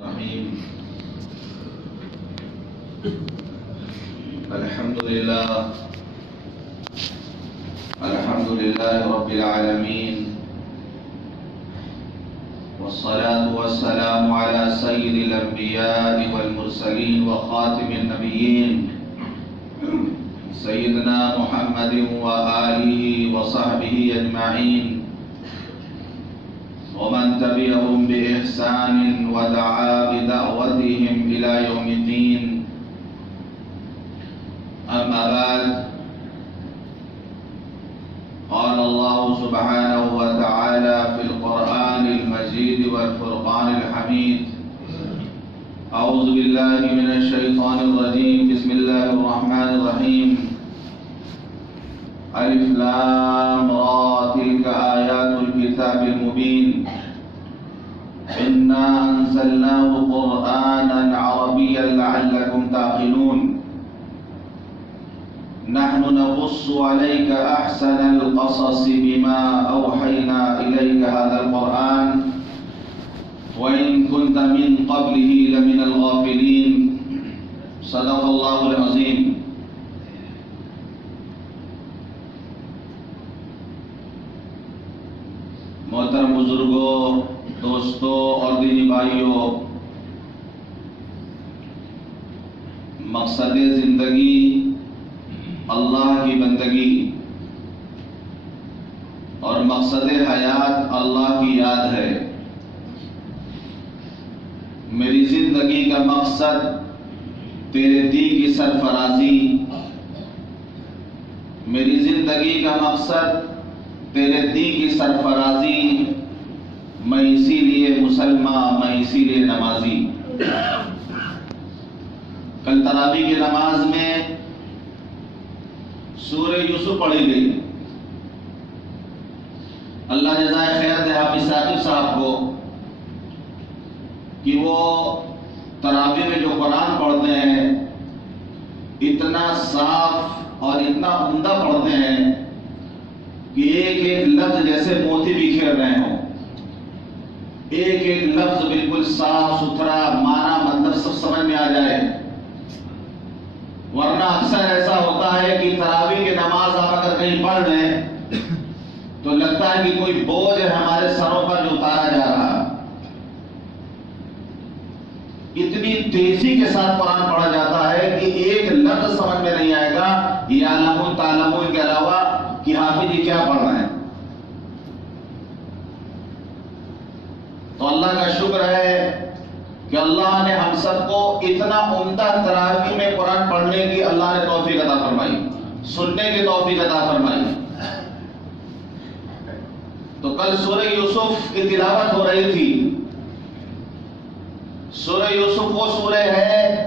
الرحيم. الحمد لله رب العالمين، والصلاة والسلام على سيد الأنبياء والمرسلين وخاتم النبيين سيدنا محمد وآله وصحبه أجمعين، ومن تبعهم بإحسان ودعا بدعوتهم إلى يوم الدين. أما بعد، قال الله سبحانه وتعالى في القرآن المجيد والفرقان الحميد: أعوذ بالله من الشيطان الرجيم، بسم الله الرحمن الرحيم. ألف لام را، تلك آيات الكتاب المبين. إنا أنزلناه قرآنا عربيا لعلكم تعقلون. نحن نقص عليك أحسن القصص بما أوحينا إليك هذا القرآن وإن كنت من قبله لمن الغافلين. صدق الله العظيم. محترم بزرگوں، دوستوں اور دینی بھائیوں، مقصد زندگی اللہ کی بندگی اور مقصد حیات اللہ کی یاد ہے۔ میری زندگی کا مقصد تیرے دی کی سرفرازی، میری زندگی کا مقصد تیرے دی کی سرفرازی، میں اسی لیے مسلمان، میں اسی لیے نمازی۔ کل تراویح کی نماز میں سورہ یوسف پڑھی گئی۔ اللہ جزائے خیر دے حافظ ثاقب صاحب کو کہ وہ تراویح میں جو قرآن پڑھتے ہیں اتنا صاف اور اتنا عمدہ پڑھتے ہیں کہ ایک ایک لفظ جیسے موتی بکھیر رہے ہوں، ایک ایک لفظ بالکل صاف ستھرا، معنی مطلب سب سمجھ میں آ جائے۔ ورنہ اکثر ایسا ہوتا ہے کہ تراویح کی نماز آپ اگر کہیں پڑھ رہے ہیں تو لگتا ہے کہ کوئی بوجھ ہے ہمارے سروں پر جو اتارا جا رہا۔ اتنی تیزی کے ساتھ قرآن پڑھا جاتا ہے کہ ایک لفظ سمجھ میں نہیں آئے گا یعلمون تعلمون کے علاوہ کہ حافظ جی کیا پڑھ رہے ہیں۔ تو اللہ کا شکر ہے کہ اللہ نے ہم سب کو اتنا عمدہ تراویح میں قرآن پڑھنے کی اللہ نے توفیق عطا فرمائی، سننے کی توفیق عطا فرمائی۔ تو کل سورہ یوسف کی تلاوت ہو رہی تھی۔ سورہ یوسف وہ سورہ ہے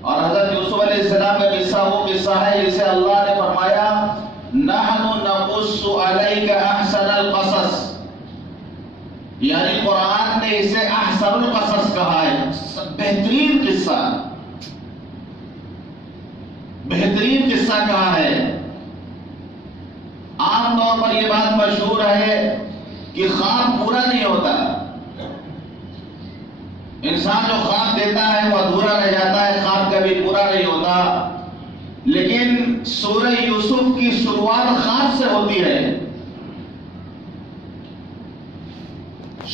اور حضرت یوسف علیہ السلام کا قصہ وہ قصہ ہے جسے اللہ نے فرمایا نحن نقص علیک احسن القصص، یعنی قرآن نے اسے احسن القصص کہا ہے، بہترین قصہ، بہترین قصہ کہا ہے۔ عام طور پر یہ بات مشہور ہے کہ خواب پورا نہیں ہوتا، انسان جو خواب دیتا ہے وہ ادھورا رہ جاتا ہے، خواب کبھی پورا نہیں ہوتا۔ لیکن سورہ یوسف کی شروعات خواب سے ہوتی ہے،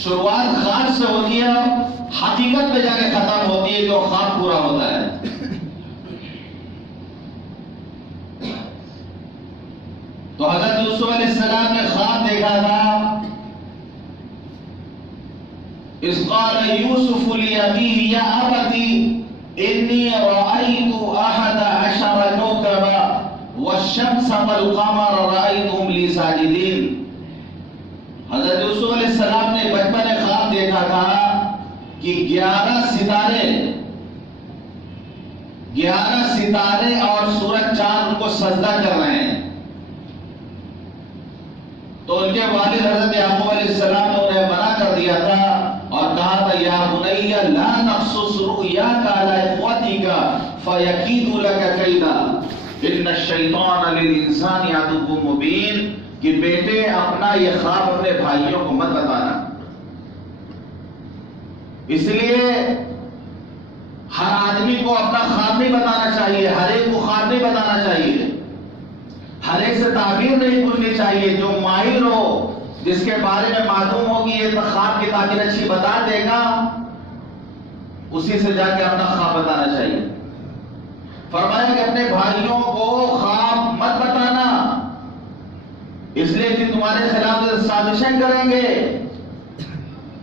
شروعات خواب سے ہوتی ہے، حقیقت پہ جا کے ختم ہوتی ہے جو خواب پورا ہوتا ہے۔ تو حضرت یوسف علیہ السلام نے خواب دیکھا تھا، اذ قال یوسف لأبیہ یا ابتی انی رأیت احد عشر کوکبا والشمس والقمر رأیتهم لی ساجدین۔ حضرت یوسف علیہ السلام نے بچپن میں خواب دیکھا تھا کہ 11 ستارے اور سورج چاند ان کو سجدہ کر رہے ہیں۔ تو ان کے والد حضرت یعقوب علیہ السلام نے انہیں منع کر دیا تھا اور کہا تھا یا بنی لا تقصص رؤیاک علی اخوتک فیکیدوا لک کیدا ان الشیطان للانسان عدو مبین، کہ بیٹے اپنا یہ خواب اپنے بھائیوں کو مت بتانا، اس لیے ہر آدمی کو اپنا خواب نہیں بتانا چاہیے، ہر ایک کو خواب نہیں بتانا چاہیے، ہر ایک سے تعبیر نہیں بھولنی چاہیے۔ جو ماہر ہو، جس کے بارے میں معلوم ہو کہ یہ خواب کی تعبیر اچھی بتا دے گا، اسی سے جا کے اپنا خواب بتانا چاہیے۔ فرمایا کہ اپنے بھائیوں کو خواب مت بتانا، اس لیے کہ تمہارے خلاف سازشیں کریں گے،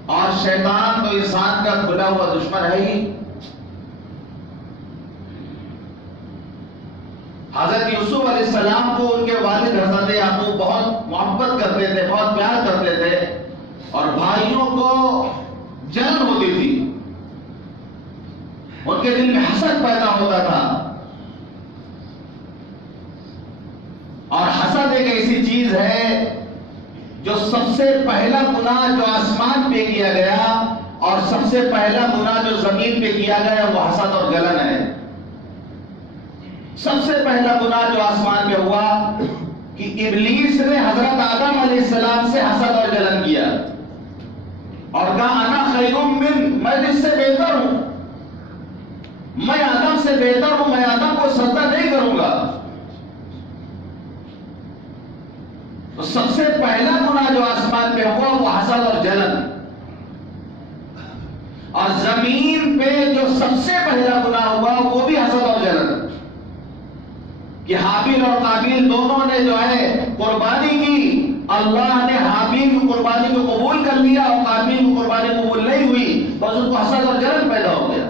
اور شیطان تو انسان کا کھلا ہوا دشمن ہے ہی۔ حضرت یوسف علیہ السلام کو ان کے والد حضرت یعقوب بہت محبت کرتے تھے، بہت پیار کرتے تھے، اور بھائیوں کو جلن ہوتی تھی، ان کے دل میں حسد پیدا ہوتا تھا۔ اور حسد ایک ایسی چیز ہے جو سب سے پہلا گناہ جو آسمان پہ کیا گیا، اور سب سے پہلا گناہ جو زمین پہ کیا گیا، وہ حسد اور جلن ہے۔ سب سے پہلا گناہ جو آسمان پہ ہوا کہ ابلیس نے حضرت آدم علیہ السلام سے حسد اور جلن کیا، اور کہا انا خیر من، میں اس سے بہتر ہوں، میں آدم سے بہتر ہوں، میں آدم کو سجدہ نہیں کروں گا۔ تو سب سے پہلا گناہ جو آسمان پہ ہوا وہ حسد اور جلن، اور زمین پہ جو سب سے پہلا گناہ ہوا وہ بھی حسد اور جلن، کہ حابیل اور قابیل دونوں نے جو ہے قربانی کی، اللہ نے حابیل کی قربانی کو قبول کر لیا اور قابیل کی قربانی قبول نہیں ہوئی، بس اس کو حسد اور جلن پیدا ہو گیا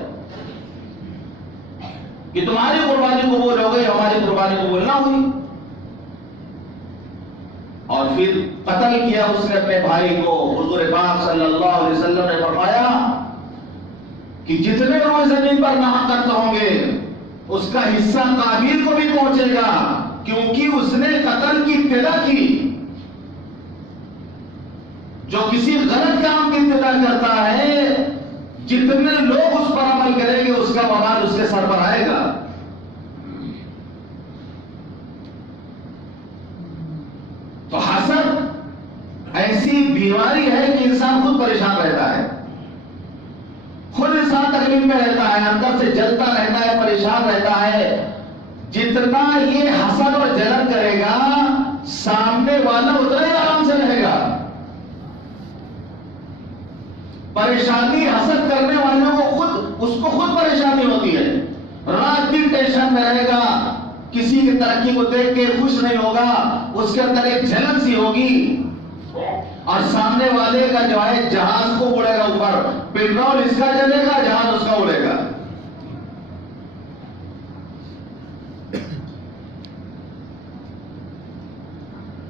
کہ تمہاری قربانی قبول ہو گئی، ہماری قربانی قبول نہ ہوئی، اور پھر قتل کیا اس نے اپنے بھائی کو۔ حضور پاک صلی اللہ علیہ وسلم نے فرمایا کہ جتنے روئے زمین پر ناحق قتل ہوں گے، اس کا حصہ قابیل کو بھی پہنچے گا، کیونکہ اس نے قتل کی ابتدا کی۔ جو کسی غلط کام کی ابتدا کرتا ہے، جتنے لوگ اس پر عمل کریں گے، اس کا وبال اس کے سر پر آئے گا۔ تو حسد ایسی بیماری ہے کہ انسان خود پریشان رہتا ہے، خود انسان تکلیف میں رہتا ہے، اندر سے جلتا رہتا ہے، پریشان رہتا ہے۔ جتنا یہ حسد اور جلن کرے گا، سامنے والا اتنا ہی آرام سے رہے گا۔ پریشانی حسد کرنے والوں کو اس کو خود پریشانی ہوتی ہے، رات دن ٹینشن میں رہے گا، کسی کی ترقی کو دیکھ کے خوش نہیں ہوگا، اس کے اندر ایک جلن سی ہوگی، اور سامنے والے کا جو ہے جہاز کو اڑے گا اوپر، پیٹرول اس کا جلے گا، جہاز اس کا اڑے گا۔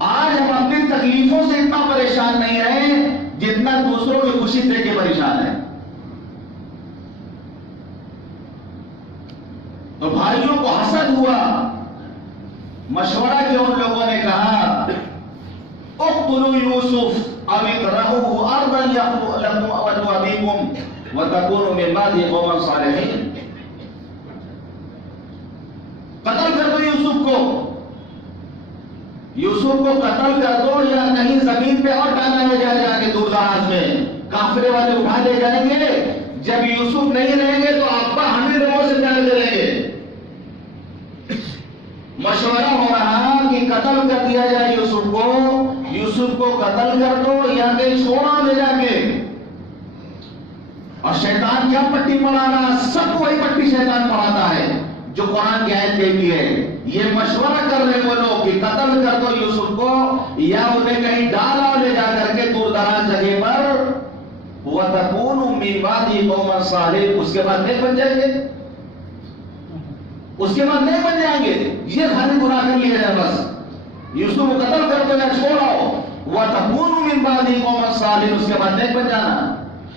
آج ہم اپنی تکلیفوں سے اتنا پریشان نہیں رہے جتنا دوسروں کی خوشی دیکھ کے پریشان ہے۔ تو بھائیوں کو حسد ہوا، مشورہ کیا ان لوگوں نے کہا اقتلوا یوسف او اطرحوه ارضا یخل لکم وجه ابیکم وتکونوا من بعده قوما صالحین۔ قتل کر دو یوسف کو، یوسف کو قتل کر دو، یا کہیں زمین پہ اور ڈالا جائے، جا کے دور دراز میں کافرے والے اٹھا لے جائیں گے۔ جب یوسف نہیں رہیں گے تو ابا ہمیں لوگوں سے پیار کریں گے۔ مشورہ ہو رہا کہ قتل کر دیا جائے یوسف کو قتل کر دو یا کہیں چھوڑا لے جا کے۔ اور شیطان کیا پٹی پڑھا رہا؟ سب کو وہی پٹی شیطان پڑھاتا ہے جو قرآن کی آیت کہتی ہے۔ یہ مشورہ کر رہے وہ لوگ کہ قتل کر دو یوسف کو، یا انہیں کہیں ڈالا لے جا کر کے دور دراز جگہ پر، وَتَكُونُوا مِن بَعْدِهِ قَوْمًا صَالِحِينَ، اس کے بعد نیک بن جائیں گے، اس کے بعد نہیں بن جائیں گے۔ یہ خالی گناہ کر لیا جائے، بس یوسف کو قتل کر دو یا چھوڑاؤ، وَتَكُونُوا مِن بَعْدِهِ قَوْمًا صَالِحِينَ، اس کے بعد نیک بن جانا۔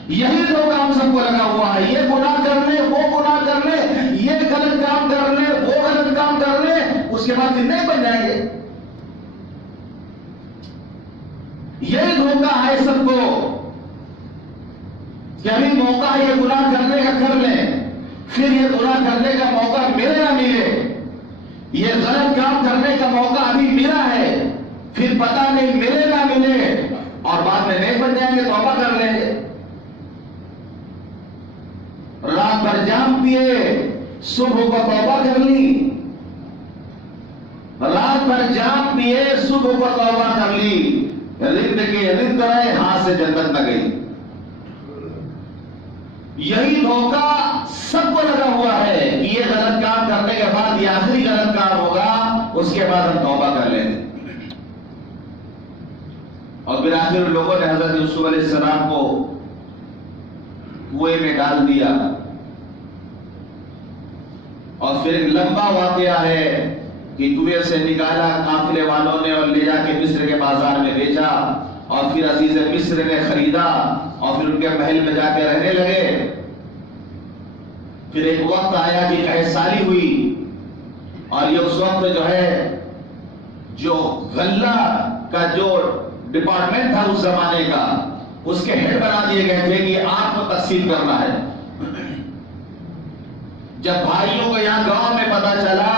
یہی دھوکہ ہم سب کو لگا ہوا ہے، یہ گناہ کر لے، وہ گناہ کر لے، یہ غلط کام کر لے، وہ غلط کام کر لے، اس کے بعد پھر نہیں بن جائیں گے۔ یہی دھوکہ ہے سب کو کہ ابھی موقع ہے یہ گناہ کرنے کا کر لیں، پھر یہ گناہ کرنے کا موقع ملے نہ ملے، یہ غلط کام کرنے کا موقع ابھی ملا ہے، پھر پتہ نہیں ملے نہ ملے، اور بعد میں نہیں بن جائیں گے، توبہ کر لیں گے۔ بھر جام پیے، صبح کو توبہ کر لی، رات بھر جام پیے، صبح کو توبہ کر لی، رند کے رند رہے، ہاتھ سے جنت نہ گئی۔ یہی دھوکہ سب کو لگا ہوا ہے کہ یہ غلط کام کرنے کے بعد یہ آخری غلط کام ہوگا، اس کے بعد ہم توبہ کر لیں گے۔ اور پھر آخر لوگوں نے حضرت یوسف علیہ السلام کو کنویں میں ڈال دیا، اور پھر ایک لمبا واقعہ ہے کہ کنویں سے نکالا قافلے والوں نے اور لے جا کے مصر کے بازار میں بیچا، اور پھر عزیز مصر نے خریدا اور پھر ان کے محل میں جا کے رہنے لگے۔ پھر ایک وقت آیا کہ قحط سالی ہوئی، اور یہ اس وقت جو ہے جو غلہ کا جو ڈپارٹمنٹ تھا اس زمانے کا، اس کے ہیڈ بنا دیے گئے تھے کہ آپ کو تقسیم کرنا ہے۔ جب بھائیوں کو یہاں گاؤں میں پتا چلا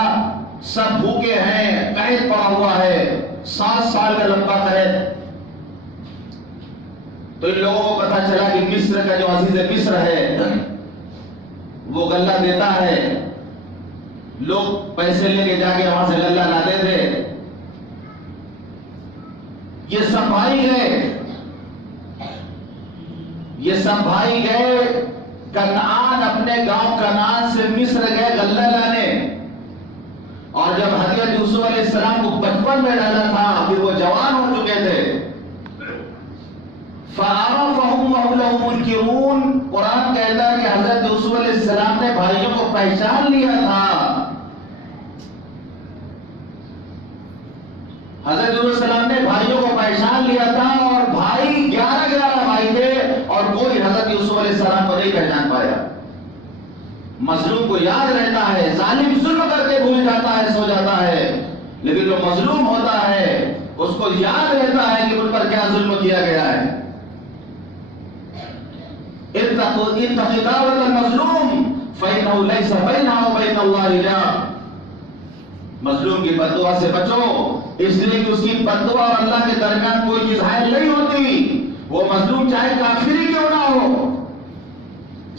سب بھوکے ہیں، قحط پڑا ہوا ہے، 7 سال کا لمبا قحط، تو ان لوگوں کو پتا چلا کہ مصر کا جو عزیز مصر ہے وہ غلہ دیتا ہے، لوگ پیسے لے کے جا کے وہاں سے غلہ لاتے تھے۔ یہ سب بھائی گئے کنعان، اپنے گاؤں کنعان سے مصر گئے غلہ لانے، اور جب حضرت یوسف علیہ السلام کو بچپن میں ڈالا تھا پھر وہ جوان ہو چکے تھے۔ فَعَرَفَهُمْ وَهُمْ لَهُ مُنْكِرُونَ، قرآن کہتا ہے کہ حضرت یوسف علیہ السلام نے بھائیوں کو پہچان لیا تھا۔ حضرت یوسف علیہ السلام نے بھائیوں کو پہچان لیا تھا، اور بھائی 11 بھائی تھے، اور کوئی حضرت یوسف علیہ السلام کو نہیں پہچان پایا۔ مظلوم کو یاد رہتا ہے، ظالم ظلم کر کے بھول جاتا ہے، سو جاتا ہے، لیکن جو مظلوم ہوتا ہے اس کو یاد رہتا ہے کہ ان پر کیا ظلم کیا گیا ہے۔ اتق دعوة المظلوم فإنه ليس بينها وبين الله حجاب، مظلوم کی بددعا سے بچو، اس لیے کہ اس کی بددعا اور اللہ کے درمیان کوئی چیز حائل نہیں ہوتی۔ وہ مظلوم چاہے کافر ہی کیوں نہ ہو،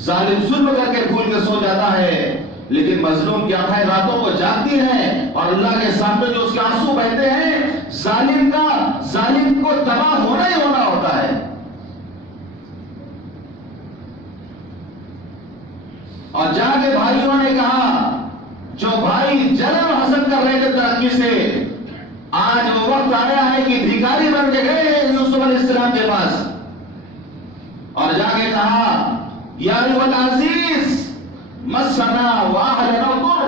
ظالم ظلم کر کے بھول کے سو جاتا ہے، لیکن مظلوم کی آنکھیں راتوں کو جاگتی ہیں، اور اللہ کے سامنے جو اس کے آنسو بہتے ہیں، ظالم کو تباہ ہونا ہی ہونا ہوتا ہے۔ اور جا کے بھائیوں نے کہا، جو بھائی جلن حسد کر رہے تھے ترقی سے، آج وہ وقت آیا ہے کہ بھکاری بن کے گئے یوسف علیہ السلام کے پاس، اور جا کے کہا یا ایھا العزیز مسنا واهلنا الضر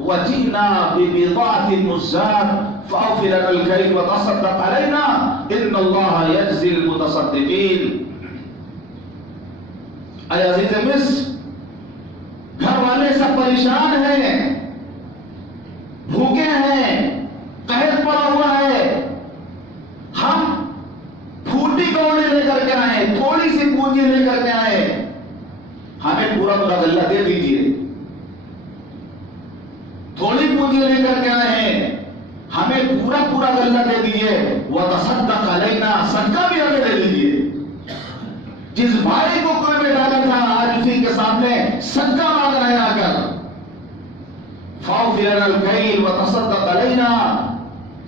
وجئنا ببضاعة مزجاة فأوف لنا الكيل وتصدق علينا ان الله يجزي المتصدقين۔ اے عزیز مصر، گھر والے سب پریشان ہیں، بھوکے ہیں، قحط پڑا ہوا ہے، ہم پھوٹی کوڑی لے کر کے آئے، تھوڑی سی پونجی لے کر کے آئے، ہمیں پورا غلہ دے دیجیے۔ تھوڑی پونجی لے کر کے آئے ہیں، ہمیں پورا غلہ دے دیجیے، وتصدق علینا، صدقہ بھی ہمیں دے دیجیے۔ جس بھائی کو کوئی میں ڈالا تھا آج اسی کے سامنے صدقہ مانگ رہے ہیں آ کر۔ فاوف لنا الکیل وتصدق علینا،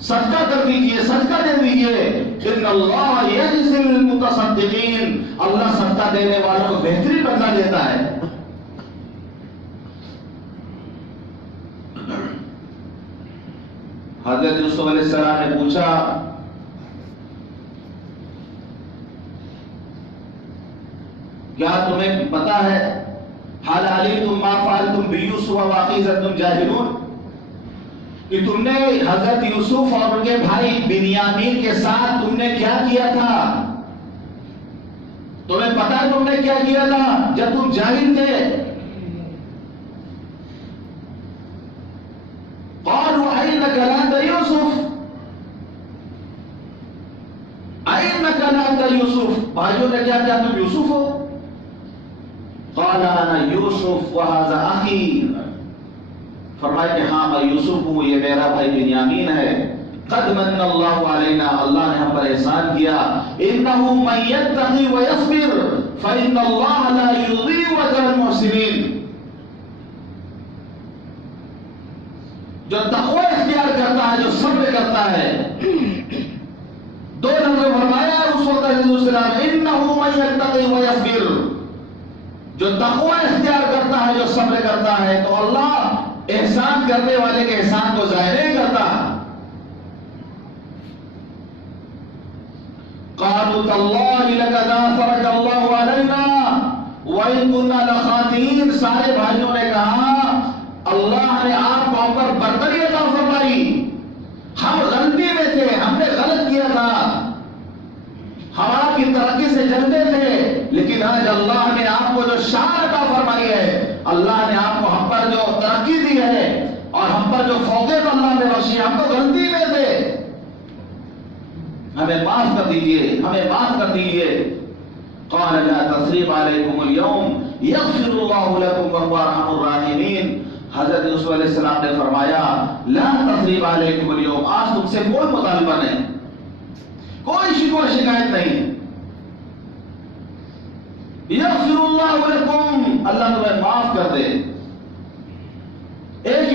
صدقہ کر دیجیے، صدقہ دے دیجیے۔ ان اللہ یجزی المتصدقین، اللہ صدقہ دینے والوں کو بہترین بدلہ دیتا ہے۔ حضرت یوسف علیہ السلام نے پوچھا کیا تمہیں پتا ہے حال علمتم ما فعلتم بیوسف واخیہ انتم جاہلون، کہ تم نے حضرت یوسف اور ان کے بھائی بنیامین کے ساتھ تم نے کیا کیا تھا؟ تمہیں پتا تم نے کیا کیا تھا جب تم جاہل تھے؟ قالوا اینک لانت یوسف، اینک لانت یوسف، بھائیوں نے کیا کیا تم یوسف ہو؟ قال انا یوسف وہذا اخی، فرمایا کہ ہاں میں یوسف ہوں، یہ میرا بھائی بنیامین ہے۔ قد من اللہ علینا، اللہ نے ہم پر احسان کیا۔ انہ من یتقی ویصبر فإن اللہ لا یضیع اجر المحسنین، جو تقوی اختیار کرتا ہے، جو صبر کرتا ہے. دو لفظ فرمایا اس وقت علیہ السلام، انہ من یتقی ویصبر. جو تقوی اختیار کرتا ہے، جو صبر کرتا ہے، تو اللہ احسان کرنے والے کے احسان کو ضائع نہیں کرتا. قالوا تاللہ لقد آثرک اللہ علینا وإن كنا لخاطئین. سارے بھائیوں نے کہا اللہ نے آپ کو ہم پر برتری عطا فرمائی، ہم غلطی میں تھے، ہم نے غلط کیا تھا، ہم آپ کی ترقی سے جلتے تھے، لیکن آج اللہ نے آپ کو جو شان عطا فرمائی ہے، اللہ نے آپ کو ہم پر جو ترقی دی ہے اور ہم پر جو فوقیت اللہ نے بخشی، ہم تو غلطی میں تھے، ہمیں معاف کر دیجیے، ہمیں معاف کر دیجیے. قال لا تثریب علیکم اليوم یغفر اللہ لکم وهو ارحم الراحمین. حضرت یوسف علیہ السلام نے فرمایا لا تثریب علیکم اليوم، آج تم سے کوئی مطالبہ نہیں، کوئی شکوہ شکایت نہیں. یغفر اللہ لکم، اللہ تمہیں معاف کر دے. ایک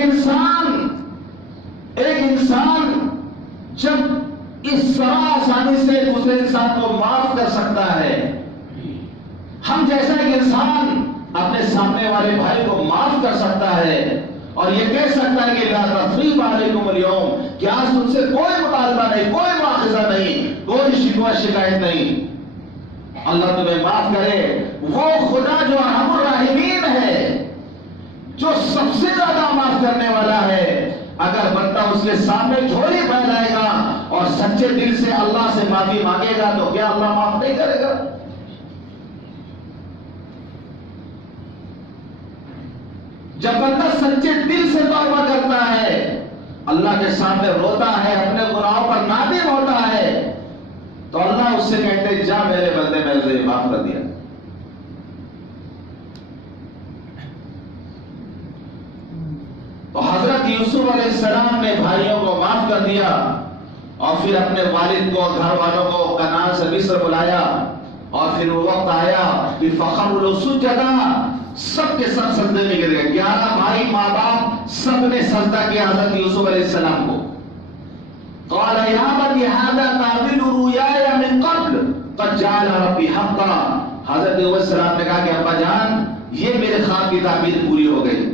انسان جب اس طرح آسانی سے دوسرے انسان کو معاف کر سکتا ہے، ہم جیسا ایک انسان اپنے سامنے والے بھائی کو معاف کر سکتا ہے اور یہ کہہ سکتا ہے کہ لا تثریب علیکم اليوم، کہ آج تم سے کوئی مطالبہ نہیں، کوئی مواخذہ نہیں، کوئی شکوہ شکایت نہیں، اللہ تمہیں معاف کرے. وہ خدا جو ارحم الراحمین ہے، جو سب سے زیادہ معاف کرنے والا ہے، اگر بندہ اس کے سامنے جھولی پھیلائے گا اور سچے دل سے اللہ سے معافی مانگے گا تو کیا اللہ معاف نہیں کرے گا؟ جب بندہ سچے دل سے توبہ کرتا ہے، اللہ کے سامنے روتا ہے، اپنے گناہوں پر نادم ہوتا ہے، تو اللہ اس سے کہتے جا میرے بندے، میں نے معاف کر دیا. تو حضرت یوسف علیہ السلام نے بھائیوں کو معاف کر دیا اور پھر اپنے والد کو، گھر والوں کو کنعان سے مصر بلایا اور پھر وہ وقت آیا کہ فخروا سجدا، سب کے سب سجدے میں گر گئے. 11 بھائی، ماں باپ، سب نے سجدہ کیا حضرت یوسف علیہ السلام کو. قال یا بنی ھذا تاویل رؤیایا من قبل قد جعل ربی حقا. حضرت یوسف علیہ السلام نے کہا کہ ابا جان، یہ میرے خواب کی تعبیر پوری ہو گئی.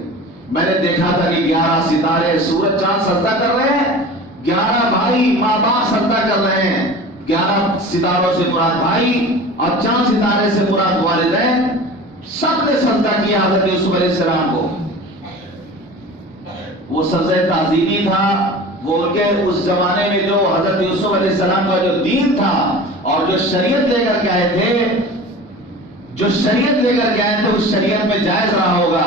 میں نے دیکھا تھا کہ 11 ستارے، سورج، چاند سجدہ کر رہے ہیں، 11 بھائی، ماں باپ سجدہ کر رہے ہیں. 11 ستاروں سے مراد بھائی اور چاند ستارے سے مراد والدین، سب نے سجدہ کیا حضرت یوسف علیہ السلام کو. وہ سجدہ تعظیمی تھا، وہ ان کے اس زمانے میں جو حضرت یوسف علیہ السلام کا جو دین تھا اور جو شریعت لے کر کے آئے تھے، اس شریعت میں جائز رہا ہوگا.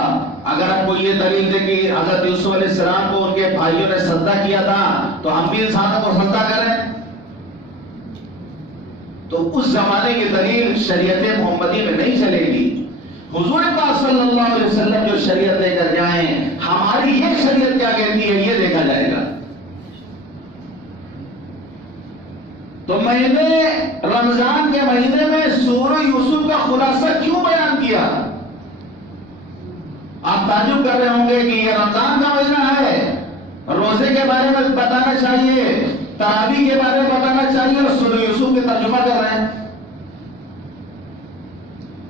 اگر آپ کو یہ دلیل دے کہ حضرت یوسف علیہ السلام کو ان کے بھائیوں نے سجدہ کیا تھا تو ہم بھی انسانوں کو سجدہ کریں، تو اس زمانے کی دلیل شریعت محمدی میں نہیں چلے گی. حضور پاک صلی اللہ علیہ وسلم جو شریعت لے کر جائیں، ہماری یہ شریعت کیا کہتی ہے یہ دیکھا جائے گا. تو میں نے رمضان کے مہینے میں سورہ یوسف کا خلاصہ کیوں بیان کیا؟ آپ تعجب کر رہے ہوں گے کہ یہ رمضان کا مہینہ ہے، روزے کے بارے میں بتانا چاہیے، تراویح کے بارے میں بتانا چاہیے اور سورہ یوسف کا ترجمہ کر رہے ہیں.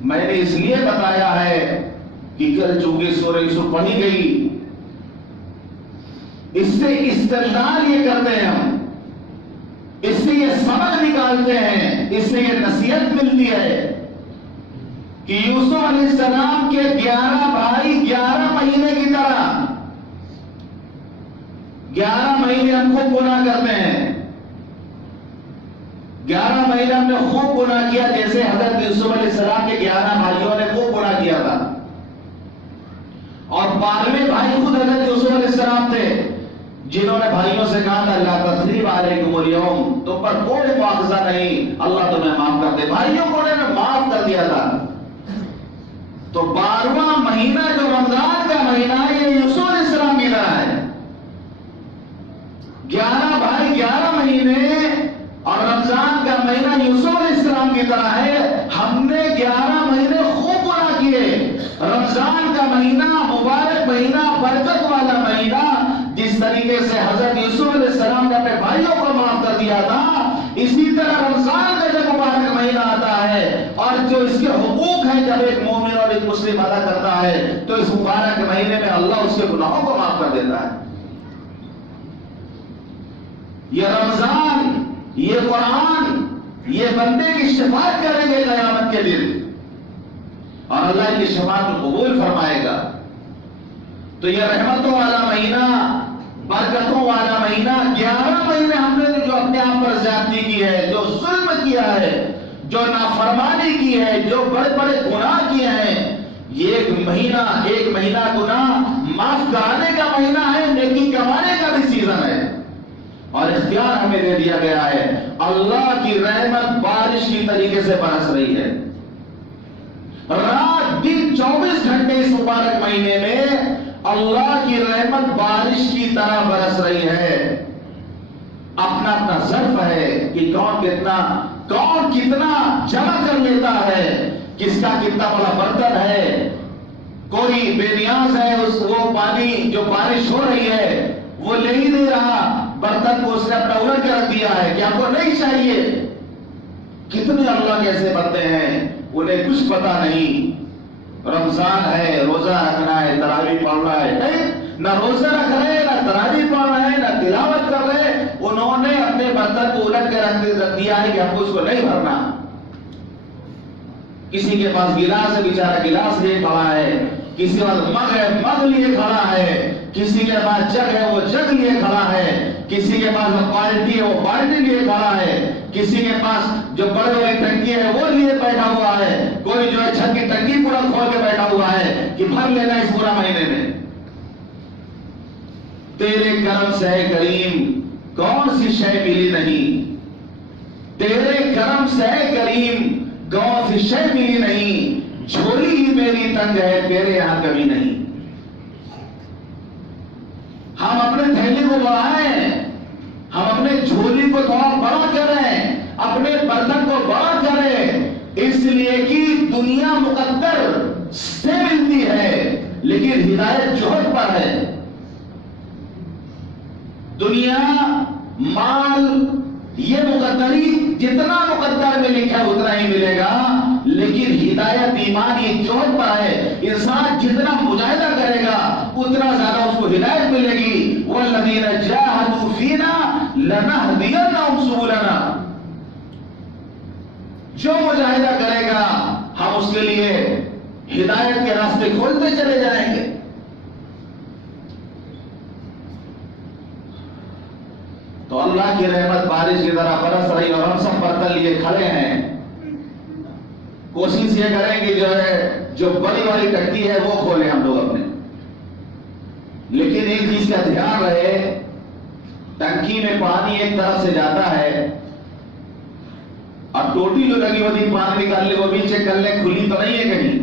میں نے اس لیے بتایا ہے کہ چونکہ سورہ یوسف پڑھی گئی، اس سے استدلال یہ کرتے ہیں ہم، اس سے یہ سمجھ نکالتے ہیں، اس سے یہ نصیحت ملتی ہے کہ یوسف علیہ السلام کے 11 بھائی 11 مہینے کی طرح 11 مہینے ہم خوب گناہ کرتے ہیں، 11 مہینے ہم نے خوب گناہ کیا، جیسے حضرت یوسف علیہ السلام کے 11 بھائیوں نے خوب گناہ کیا تھا. اور 12ویں بھائی خود حضرت یوسف علیہ السلام تھے جنہوں نے بھائیوں سے کہا تھا لا تثریب علیکم اليوم، تم پر کوئی مواخذہ نہیں، اللہ تمہیں معاف کر دے. بھائیوں کو انہوں نے معاف کر دیا تھا. تو 12واں مہینہ جو رمضان کا مہینہ ہے یہ یوسف علیہ السلام کی طرح ہے. 11 بھائی 11 مہینے اور رمضان کا مہینہ یوسف علیہ السلام کی طرح ہے. ہم نے 11 مہینے خوب گناہ کیے. رمضان کا مہینہ مبارک مہینہ، برکت والا مہینہ، جس طرح طریقے سے حضرت یوسف علیہ السلام نے اپنے بھائیوں کو معاف کر دیا تھا، اسی طرح رمضان کا جب مبارک مہینہ آتا ہے اور جو اس کے حقوق ہیں جب ایک مومن اور ایک مسلم ادا کرتا ہے تو اس مبارک مہینے میں اللہ اس کے گناہوں کو معاف کر دیتا ہے۔ یہ رمضان، یہ قرآن، یہ بندے کی شفاعت کریں گے قیامت کے دن اور اللہ کی شفاعت کو قبول فرمائے گا۔ تو یہ رحمتوں والا مہینہ، برکتوں والا مہینہ، 11 مہینے ہم نے جو اپنے آپ پر زیادتی کی ہے، جو ظلم کیا ہے، جو نافرمانی کی ہے، جو بڑے بڑے گناہ کیے ہیں، یہ ایک مہینہ گناہ معاف کرانے کا مہینہ ہے، نیکی کمانے کا بھی سیزن ہے اور اختیار ہمیں دے دیا گیا ہے۔ اللہ کی رحمت بارش کی طریقے سے برس رہی ہے، رات دن 24 گھنٹے اس مبارک مہینے میں اللہ کی رحمت بارش کی طرح برس رہی ہے۔ اپنا اپنا ظرف ہے کہ کون کتنا جمع کر لیتا ہے، کس کا کتنا بڑا برتن ہے۔ کوئی بے نیاز ہے، وہ پانی جو بارش ہو رہی ہے وہ لے ہی نہیں رہا، برتن کو اس نے اپنا الٹ کے رکھ دیا ہے کہ آپ کو نہیں چاہیے۔ کتنے اللہ کیسے بنتے ہیں انہیں کچھ پتا نہیں۔ رمضان ہے، روزہ رکھنا ہے، تراویح پڑھنا ہے، نہیں، نہ روزہ رکھ رہے، نہ تراویح پڑھ رہے، نہ تلاوت کر رہے، انہوں نے اپنے برتن کو الٹ کے رکھ دیا ہے کہ ہم کو اس کو نہیں بھرنا۔ کسی کے پاس گلاس ہے، بیچارہ گلاس لیے کھڑا ہے، کسی کے پاس مگ ہے، مگ لیے کھڑا ہے، کسی کے پاس جگ ہے، وہ جگ لیے کھڑا ہے، کسی کے پاس بالٹی ہے، وہ بالٹی لیے کھڑا ہے، کسی کے پاس جو بڑے بڑے ٹنکی ہے وہ لیے بیٹھا ہوا ہے، کوئی جو ہے چھت کی ٹنکی پورا کھول کے بیٹھا ہوا ہے کہ بھر لینا اس پورا مہینے میں۔ تیرے کرم سے ہے کریم کون سی شے ملی نہیں، تیرے کرم سے ہے کریم کون سی شے ملی نہیں، جھولی ہی میری تنگ ہے تیرے یہاں کبھی نہیں۔ ہم اپنے تھیلی کو بڑھائیں، ہم اپنے جھولی کو تھوڑا بڑا کریں، اپنے برتن کو بڑا کریں، اس لیے کہ دنیا مقدر سے ملتی ہے لیکن ہدایت جوہر پر ہے۔ دنیا، مال، یہ مقدری جتنا مقدر میں لکھا ہے اتنا ہی ملے گا، لیکن ہدایت ایمان یہ جوہر پر ہے۔ انسان جتنا مجاہدہ کرے گا اتنا زیادہ اس کو ہدایت ملے گی۔ وَالَّذِينَ جَاهَدُوا فِينَا لَنَهْدِيَنَّهُمْ سُبُلَنَا، جو مجاہدہ کرے گا ہم اس کے لیے ہدایت کے راستے کھولتے چلے جائیں گے۔ تو اللہ کی رحمت بارش کی طرح برس رہی اور ہم سب برتن لیے کھڑے ہیں۔ کوشش یہ کریں کہ جو بڑی والی ٹنکی ہے وہ کھولیں ہم لوگ اپنے، لیکن ایک چیز کا دھیان رہے، ٹنکی میں پانی ایک طرف سے جاتا ہے اور ٹوٹی جو لگی ہوتی پانی نکالنے وہ بھی چیک کر لیں کھلی تو نہیں ہے کہیں،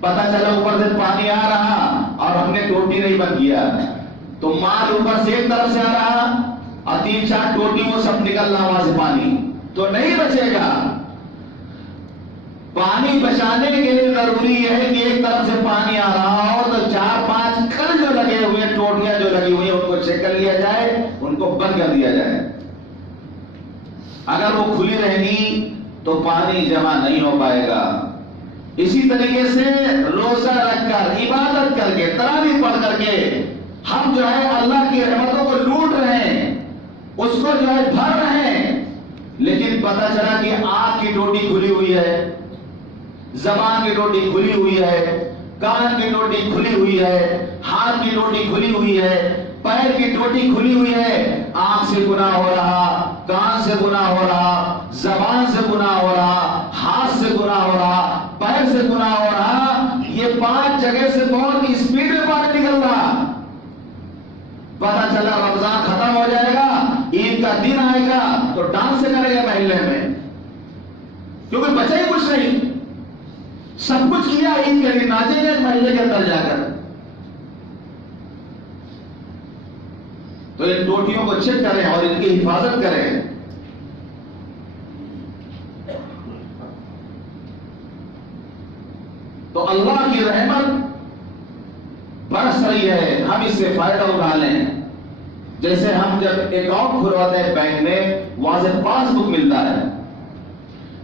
پتہ چلا اوپر سے پانی آ رہا اور ہم نے ٹوٹی نہیں بند کیا تو مال اوپر سے ایک طرف سے آ رہا اور 3-4 ٹوٹی وہ سب نکل رہا وہاں سے پانی تو نہیں بچے گا۔ پانی بچانے کے لیے ضروری ہے کہ ایک طرف سے پانی آ رہا ہو تو 4-5 کل جو لگے ہوئے ٹوٹیاں جو لگی ہوئی ہیں ان کو چیک کر لیا جائے، ان کو بند کر دیا جائے۔ اگر وہ کھلی رہیں گی تو پانی جمع نہیں ہو پائے گا۔ اسی طریقے سے روزہ رکھ کر، عبادت کر کے، تراویح پڑھ کر کے ہم جو ہے اللہ کی رحمتوں کو لوٹ رہے ہیں، اس کو جو ہے بھر رہے ہیں، لیکن پتہ چلا کہ آنکھ کی ٹوٹی کھلی ہوئی ہے، زبان کی ٹوٹی کھلی ہوئی ہے، کان کی ٹوٹی کھلی ہوئی ہے، ہاتھ کی ٹوٹی کھلی ہوئی ہے، پیر کی ٹوٹی کھلی ہوئی ہے، آنکھ سے گناہ ہو رہا، کان سے گناہ ہو رہا، زبان سے گناہ ہو رہا، ہاتھ سے گناہ ہو رہا، پیر سے گناہ ہو رہا، یہ 5 جگہ سے بہت اسپیڈ میں پانی نکل رہا۔ پتہ چلا رمضان ختم ہو جائے گا، عید کا دن آئے گا تو ڈانس کرے گا محلے میں، کیونکہ بچا ہی کچھ نہیں، سب کچھ کیا عید کے دن، ناچیں گے محلے کے اندر جا کر۔ تو ان ٹوٹیوں کو چیک کریں اور ان کی حفاظت کریں۔ تو اللہ کی رحمت برس رہی ہے، ہم اس سے فائدہ اٹھا لیں۔ جیسے ہم جب اکاؤنٹ کھلواتے ہیں بینک میں، وہاں سے پاس بک ملتا ہے،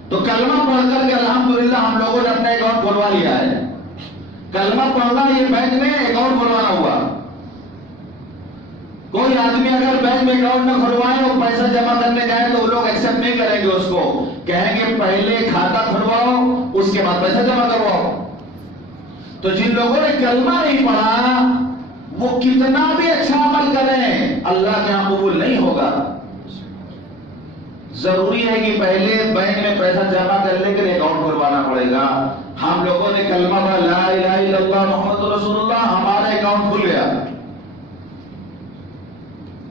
تو کلمہ پڑھ کر کے الحمدللہ ہم لوگوں نے اپنا اکاؤنٹ کھلوا لیا ہے. کلمہ پڑھنا یہ بینک میں اکاؤنٹ کھلوانا ہوا. کوئی آدمی اگر بینک میں اکاؤنٹ نہ کھلوائے اور پیسہ جمع کرنے جائے تو وہ لوگ ایکسپٹ نہیں کریں گے اس کو، کہیں گے پہلے کھاتا کھلواؤ اس کے بعد پیسہ جمع کرواؤ. تو جن لوگوں نے کلمہ نہیں پڑھا وہ کتنا بھی اچھا عمل کریں اللہ کے یہاں قبول نہیں ہوگا. ضروری ہے کہ پہلے بینک میں پیسہ جمع کرنے کے لیے اکاؤنٹ کھلوانا پڑے گا. ہم لوگوں نے کلمہ پڑھا لا الہ الا اللہ محمد رسول اللہ، ہمارا اکاؤنٹ کھل گیا.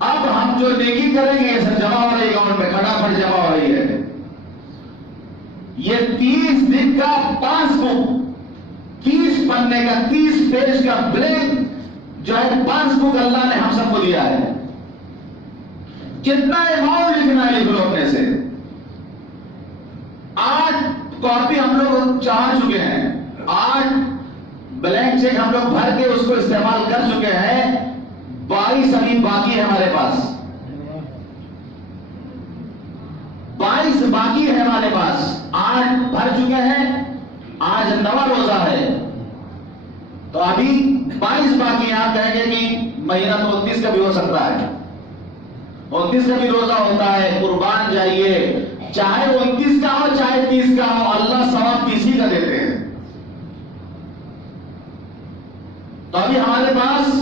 اب ہم جو نیکی کریں گے یہ سب جمع ہو رہی ہے اکاؤنٹ میں، کھٹافٹ جمع ہو رہی ہے. یہ 30 دن کا پاس بک، 30 پنے کا 30 پیج کا بلینک جو ہے پاس بک اللہ نے ہم سب کو دیا ہے. کتنا اماؤنٹ لکھنا ہے لکھ لو اپنے سے. 8 کاپی ہم لوگ چاہ چکے ہیں، 8 بلینک چیک ہم لوگ بھر کے اس کو استعمال کر چکے ہیں. 22 ابھی باقی ہے ہمارے پاس، 22 باقی ہے ہمارے پاس. 8 بھر چکے ہیں، آج 9واں روزہ ہے تو ابھی 22 باقی. آپ کہیں گے کہ مہینہ تو 29 کا بھی ہو سکتا ہے، 29 کا بھی روزہ ہوتا ہے. قربان جائیے، چاہے 29 کا ہو چاہے 30 کا ہو، اللہ ثواب 30 کا دیتے ہیں. تو ابھی ہمارے پاس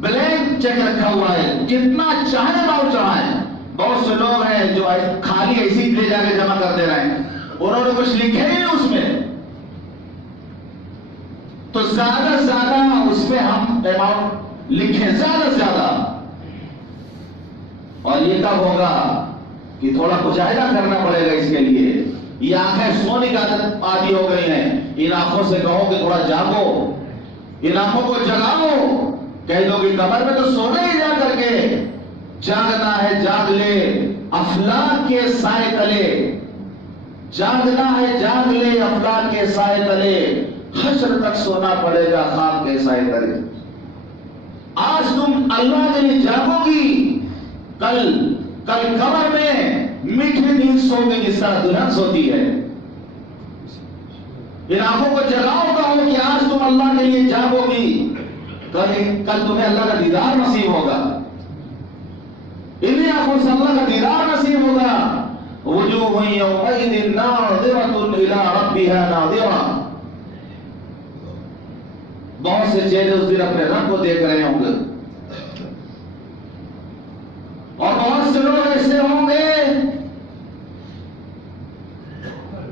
بلینک چیک رکھا ہوا ہے، جتنا چاہے اماؤنٹ چڑھائیں. بہت سے لوگ ہیں جو خالی ایسی لے جا کے جمع کر دے رہے ہیں، انہوں نے کچھ لکھے نہیں اس میں. تو زیادہ سے زیادہ اس میں ہم اماؤنٹ لکھیں، زیادہ سے زیادہ. اور یہ کب ہوگا کہ تھوڑا مجاہدہ کرنا پڑے گا اس کے لیے. یہ آنکھیں سونے کی عادت عادی ہو گئی ہیں، ان آنکھوں سے کہو کہ تھوڑا جاگو، ان آنکھوں کو جگاؤ. کہہ دو کہ کمر میں تو سونا ہی جا کر کے، جاگنا ہے جاگ لے افلاک کے سائے تلے، جاگنا ہے جاگ لے افلاک کے سائے تلے، حشر تک سونا پڑے گا خاک کے سائے تلے. آج تم اللہ کے لیے جاگو گی، کل قبر میں میٹھی نیند سو گی جس طرح دلہن سوتی ہے. ان آنکھوں کو جگاؤ، کہو کہ آج تم اللہ کے لیے جاگو گی، کل تمہیں اللہ کا دیدار نصیب ہوگا. انہیں آنکھوں سے اللہ کا دیدار نصیب ہوگا. وجوہ یومئذ ناظرۃ الی ربها ناظرہ. بہت سے چہرے اس دن اپنے رب کو دیکھ رہے ہوں گے، اور بہت سے لوگ ایسے ہوں گے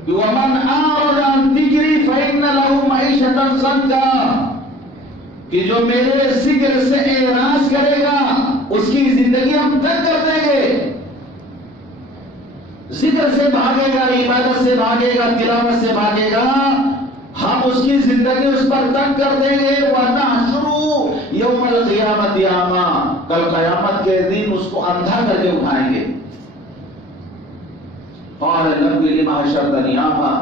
ومن اعرض عن ذکری فإن له معیشۃ ضنکا، کہ جو میرے ذکر سے اعراض کرے گا اس کی زندگی ہم تنگ کر دیں گے. ذکر سے بھاگے گا، عبادت سے بھاگے گا، تلاوت سے بھاگے گا، ہم اس کی زندگی اس پر تنگ کر دیں گے. وَنَحْشُرُ يَوْمَ الْقِيَامَةِ أَعْمَىٰ، کل قیامت کے دن اس کو اندھا کر کے اٹھائیں گے. قَالَ رَبِّ لِمَ حَشَرْتَنِي أَعْمَىٰ،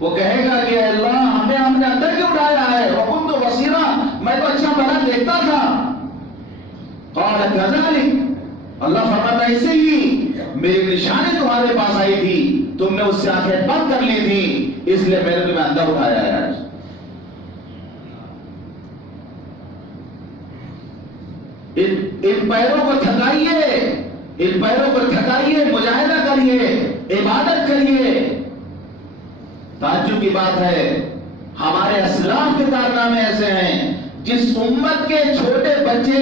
وہ کہے گا کہ اللہ ہمیں آپ نے اندر کیوں اٹھایا ہے؟ وَكُنْتُ بَصِيرًا، میں تو اچھا بھلا دیکھتا تھا. قَالَ كَذَلِكَ، اللہ فرماتا ہے ایسے ہی میری نشانی تمہارے پاس آئی تھی، تم نے اس سے آنکھیں بند کر لی تھی، اس لیے میں نے تمہیں اندر اٹھایا ہے. آج ان پیروں کو تھکائیے، ان پیروں کو تھکائیے، مجاہدہ کریے، عبادت کریے. تعجب کی بات ہے ہمارے اسلاف کے کارنامے ایسے ہیں، جس امت کے چھوٹے بچے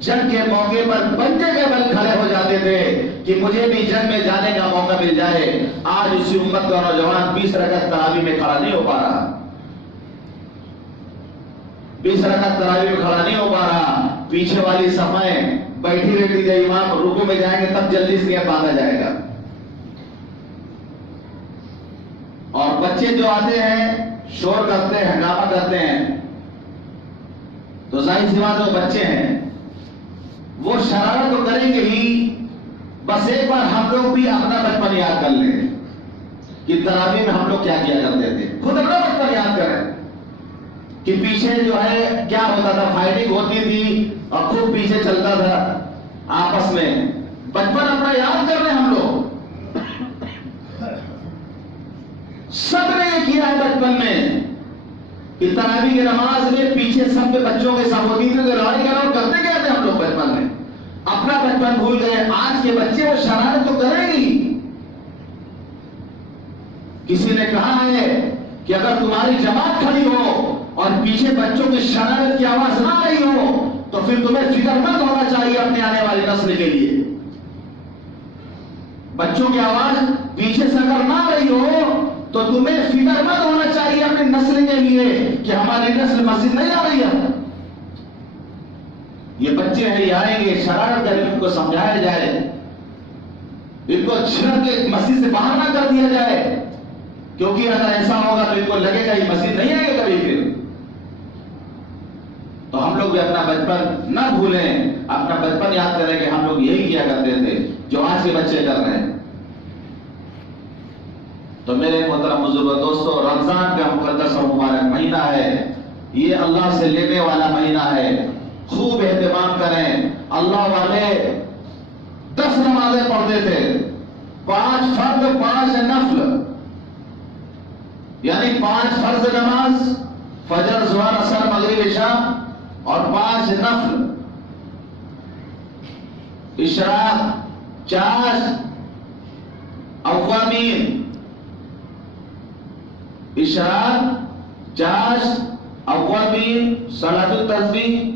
جنگ کے موقع پر بنجے کے بل کھڑے ہو جاتے تھے کہ مجھے بھی جنگ میں جانے کا موقع مل جائے، آج اسی امت کا نوجوان 20 رکعت تراویح میں کھڑا نہیں ہو پا رہا، 20 رکعت تراویح میں کھڑا نہیں ہو پا رہا. پیچھے والی صفیں بیٹھی رہتی ہے، امام رکوع میں جائیں گے تب جلدی سے باندھا جائے گا. اور بچے جو آتے ہیں شور کرتے ہیں، ہنگامہ کرتے ہیں، تو ظاہر سی بات وہ بچے ہیں، وہ شرارت تو کریں گے ہی. بس ایک بار ہم لوگ بھی اپنا بچپن یاد کر لیں کہ تراویح میں ہم لوگ کیا کیا کرتے تھے. خود اپنا بچپن یاد کریں کہ پیچھے جو ہے کیا ہوتا تھا، فائٹنگ ہوتی تھی اور خود پیچھے چلتا تھا آپس میں. بچپن اپنا یاد کر رہے ہیں ہم لوگ. سب نے یہ کیا ہے بچپن میں کہ تراویح کی نماز میں پیچھے سب کے بچوں کے ساتھ ہوتی تھی لڑائی کرو. کرتے کیا تھے ہم لوگ بچپن میں؟ اپنا بچپن بھول گئے. آج کے بچے وہ شرارت تو کریں گی. کسی نے کہا ہے کہ اگر تمہاری جماعت کھڑی ہو اور پیچھے بچوں کی شرارت کی آواز نہ آ رہی ہو تو پھر تمہیں فکر مند ہونا چاہیے اپنے آنے والی نسل کے لیے. بچوں کی آواز پیچھے سے اگر نہ آ رہی ہو تو تمہیں فکر مند ہونا چاہیے اپنی نسل کے لیے کہ ہماری نسل مسجد نہیں آ رہی ہے. یہ بچے ہیں، یہ آئیں گے، شرارت کریں، ان کو سمجھایا جائے، ان کو چھڑک کے مسجد سے باہر نہ کر دیا جائے. کیونکہ اگر ایسا ہوگا تو ان کو لگے گا یہ مسجد نہیں آئے گا کبھی پھر. تو ہم لوگ بھی اپنا بچپن نہ بھولیں، اپنا بچپن یاد کریں کہ ہم لوگ یہی کیا کرتے تھے جو آج کے بچے کر رہے ہیں. تو میرے محترم بزرگ دوستو، رمضان کا مقدس اور مبارک مہینہ ہے. یہ اللہ سے لینے والا مہینہ ہے. خوب اہتمام کریں. اللہ والے 10 نمازیں پڑھتے تھے، 5 فرض 5 نفل، یعنی 5 فرض نماز فجر ظہر عصر مغرب عشاء اور 5 نفل. اشراق، چاش، اوابین. اشراق، چاش، اوابین، صلاۃ التسبیح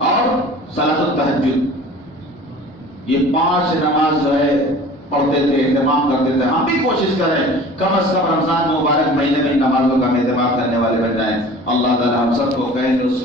اور صلاۃ التہجد. یہ 5 نماز جو ہے پڑھتے تھے، اہتمام کرتے تھے. ہم بھی کوشش کریں کم از کم رمضان مبارک مہینے میں نمازوں کا اہتمام کرنے والے بن جائیں. اللہ تعالی ہم سب کو کہیں اس